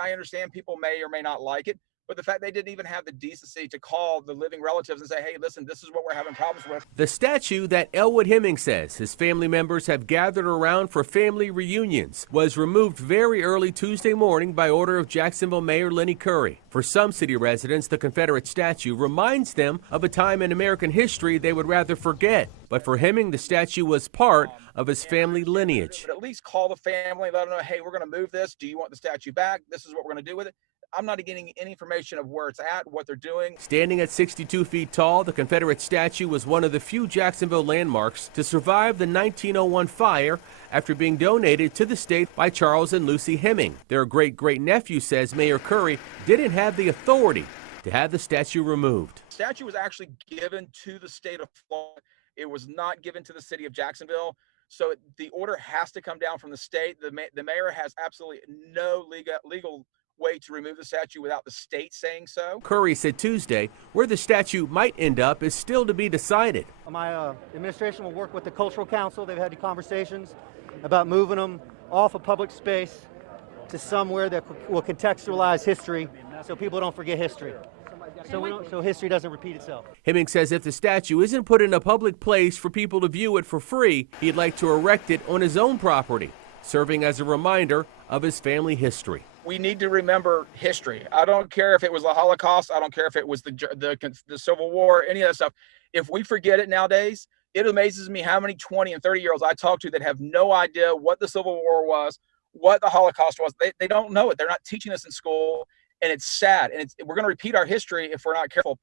I understand people may or may not like it, but the fact they didn't even have the decency to call the living relatives and say, hey, listen, this is what we're having problems with. The statue that Elwood Hemming says his family members have gathered around for family reunions was removed very early Tuesday morning by order of Jacksonville Mayor Lenny Curry. For some city residents, the Confederate statue reminds them of a time in American history they would rather forget. But for Hemming, the statue was part of his family lineage. But at least call the family, let them know, hey, we're going to move this. Do you want the statue back? This is what we're going to do with it. I'm not getting any information of where it's at, what they're doing. Standing at 62 feet tall, the Confederate statue was one of the few Jacksonville landmarks to survive the 1901 fire after being donated to the state by Charles and Lucy Hemming. Their great-great-nephew says Mayor Curry didn't have the authority to have the statue removed. The statue was actually given to the state of Florida. It was not given to the city of Jacksonville. So the order has to come down from the state. The mayor has absolutely no legal way to remove the statue without the state saying so. Curry said Tuesday where the statue might end up is still to be decided. My administration will work with the Cultural Council. They've had conversations about moving them off a public space to somewhere that will contextualize history so people don't forget history. So history doesn't repeat itself. Hemming says if the statue isn't put in a public place for people to view it for free, he'd like to erect it on his own property, serving as a reminder of his family history. We need to remember history. I don't care if it was the Holocaust. I don't care if it was the Civil War, any of that stuff. If we forget it nowadays, it amazes me how many 20 and 30-year-olds I talk to that have no idea what the Civil War was, what the Holocaust was. They don't know it. They're not teaching us in school, and it's sad. And we're going to repeat our history if we're not careful.